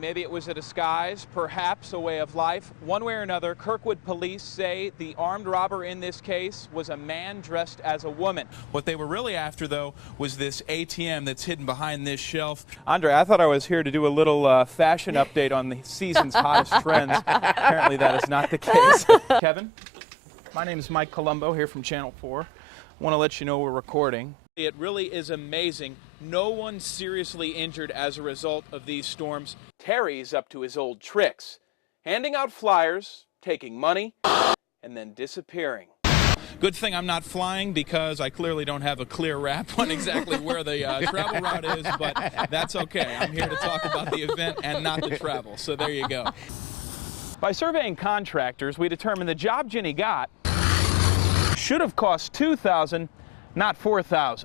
Maybe it was a disguise, perhaps a way of life. One way or another, Kirkwood police say the armed robber in this case was a man dressed as a woman. What they were really after, though, was this ATM that's hidden behind this shelf. Andre, I thought I was here to do a little fashion update on the season's hottest trends. Apparently that is not the case. Kevin, my name is Mike Colombo here from Channel 4. I want to let you know we're recording. It really is amazing. No one seriously injured as a result of these storms. Terry's up to his old tricks, handing out flyers, taking money, and then disappearing. Good thing I'm not flying because I clearly don't have a clear wrap on exactly where the travel route is, but that's okay. I'm here to talk about the event and not the travel, so there you go. By surveying contractors, we determined the job Ginny got should have cost $2,000, not $4,000.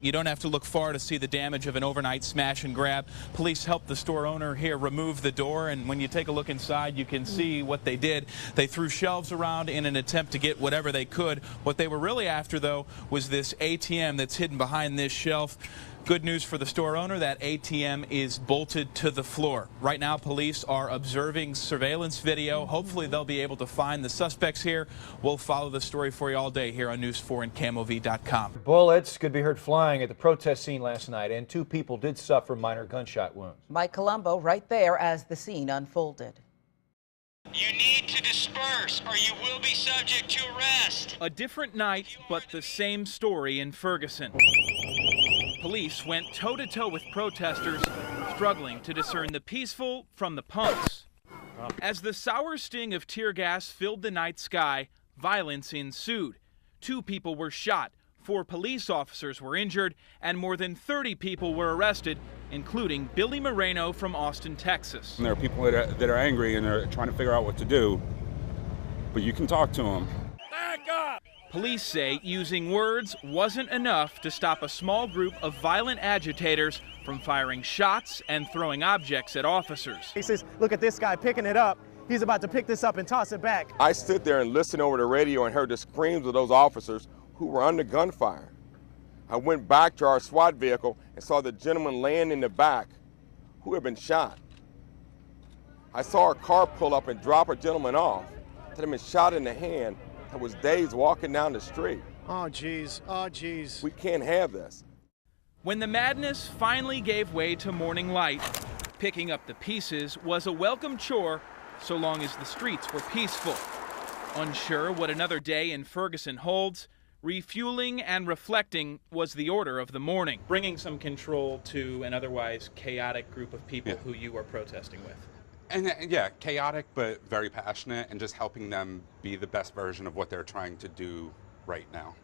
You don't have to look far to see the damage of an overnight smash and grab. Police helped the store owner here remove the door, and when you take a look inside, you can see what they did. They threw shelves around in an attempt to get whatever they could. What they were really after, though, was this ATM that's hidden behind this shelf. Good news for the store owner, that ATM is bolted to the floor. Right now, police are observing surveillance video. Hopefully, they'll be able to find the suspects here. We'll follow the story for you all day here on News 4 and KMOV.com. Bullets could be heard flying at the protest scene last night, and 2 people did suffer minor gunshot wounds. Mike Colombo right there as the scene unfolded. You need to disperse or you will be subject to arrest. A different night, but the same story in Ferguson. Police went toe-to-toe with protesters, struggling to discern the peaceful from the punks. As the sour sting of tear gas filled the night sky, violence ensued. 2 people were shot, 4 police officers were injured, and more than 30 people were arrested, including Billy Moreno from Austin, Texas. And there are people that are angry and they're trying to figure out what to do, but you can talk to them. Back up! Police say using words wasn't enough to stop a small group of violent agitators from firing shots and throwing objects at officers. He says, look at this guy picking it up. He's about to pick this up and toss it back. I stood there and listened over the radio and heard the screams of those officers who were under gunfire. I went back to our SWAT vehicle and saw the gentleman laying in the back who had been shot. I saw a car pull up and drop a gentleman off. Had him been shot in the hand. I was dazed walking down the street. Oh, geez. Oh, geez. We can't have this. When the madness finally gave way to morning light, picking up the pieces was a welcome chore so long as the streets were peaceful. Unsure what another day in Ferguson holds, refueling and reflecting was the order of the morning, bringing some control to an otherwise chaotic group of people who you are protesting with. And yeah, chaotic, but very passionate, and just helping them be the best version of what they're trying to do right now.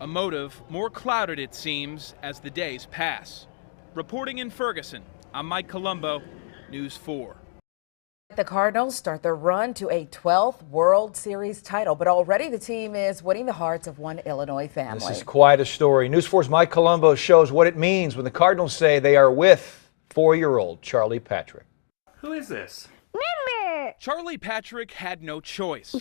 A motive more clouded, it seems, as the days pass. Reporting in Ferguson, I'm Mike Colombo, News 4. The Cardinals start their run to a 12th World Series title, but already the team is winning the hearts of one Illinois family. This is quite a story. News 4's Mike Colombo shows what it means when the Cardinals say they are with 4-year-old Charlie Patrick. Who is this? Charlie Patrick had no choice.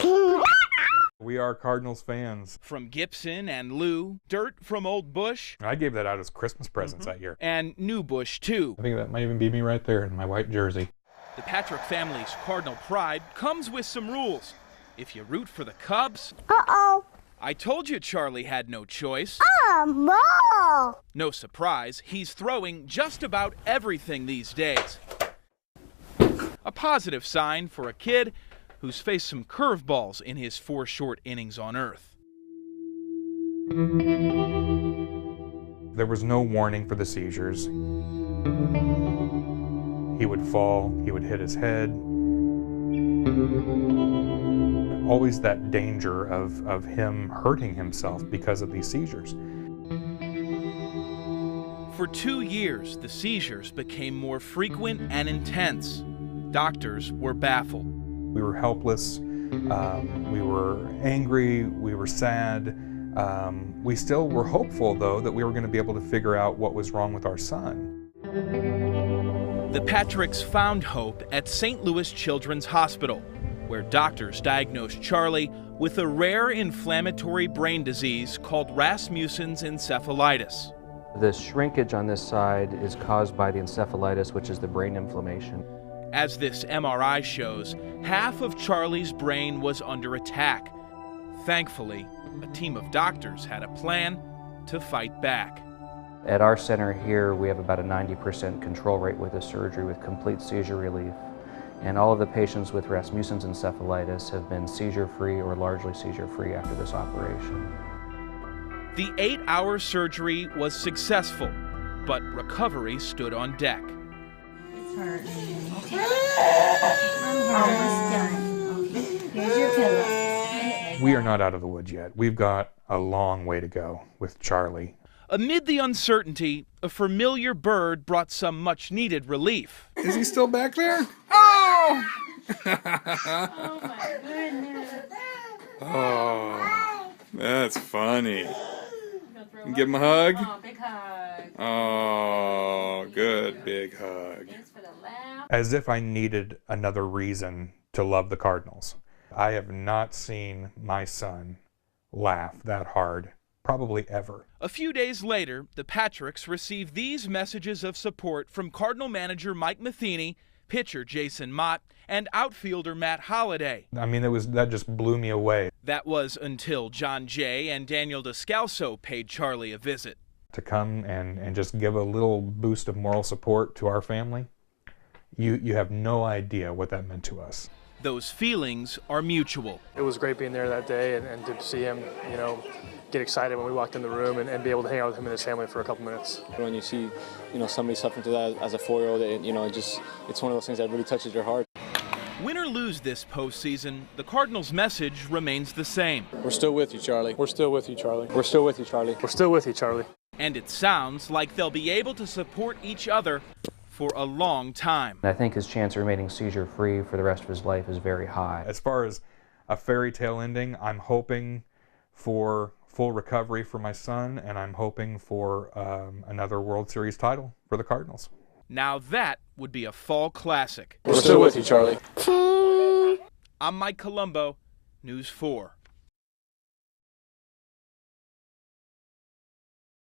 We are Cardinals fans. From Gibson and Lou, dirt from Old Bush. I gave that out as Christmas presents that year. And New Bush, too. I think that might even be me right there in my white jersey. The Patrick family's Cardinal pride comes with some rules. If you root for the Cubs... Uh-oh. I told you Charlie had no choice. Ball. No surprise, he's throwing just about everything these days. A positive sign for a kid who's faced some curveballs in his 4 short innings on Earth. There was no warning for the seizures. He would fall, he would hit his head. Always that danger of him hurting himself because of these seizures. For 2 years, the seizures became more frequent and intense. Doctors were baffled. We were helpless, we were angry, we were sad. We still were hopeful, though, that we were going to be able to figure out what was wrong with our son. The Patricks found hope at St. Louis Children's Hospital, where doctors diagnosed Charlie with a rare inflammatory brain disease called Rasmussen's encephalitis. The shrinkage on this side is caused by the encephalitis, which is the brain inflammation. As this MRI shows, half of Charlie's brain was under attack. Thankfully, a team of doctors had a plan to fight back. At our center here, we have about a 90% control rate with this surgery with complete seizure relief. And all of the patients with Rasmussen's encephalitis have been seizure-free or largely seizure-free after this operation. The 8-hour surgery was successful, but recovery stood on deck. It's hurting. Okay. Almost done. Okay. Here's your pillow. We are not out of the woods yet. We've got a long way to go with Charlie. Amid the uncertainty, a familiar bird brought some much-needed relief. Is he still back there? Oh! Oh my goodness. Oh, that's funny. Give him a hug. Oh, big hug. Oh, good big hug. Thanks for the laugh. As if I needed another reason to love the Cardinals. I have not seen my son laugh that hard, probably ever. A few days later, the Patricks received these messages of support from Cardinal manager Mike Matheny, pitcher Jason Mott, and outfielder Matt Holliday. I mean, that just blew me away. That was until John Jay and Daniel Descalso paid Charlie a visit. To come and just give a little boost of moral support to our family, you have no idea what that meant to us. Those feelings are mutual. It was great being there that day and to see him, get excited when we walked in the room and be able to hang out with him and his family for a couple minutes. When you see, somebody suffering through that as a 4-year-old, it's one of those things that really touches your heart. Win or lose this postseason, the Cardinals' message remains the same. We're still with you, Charlie. We're still with you, Charlie. We're still with you, Charlie. We're still with you, Charlie. And it sounds like they'll be able to support each other for a long time. I think his chance of remaining seizure-free for the rest of his life is very high. As far as a fairy tale ending, I'm hoping for full recovery for my son, and I'm hoping for another World Series title for the Cardinals. Now that would be a fall classic. We're still with you, Charlie. I'm Mike Colombo, News 4.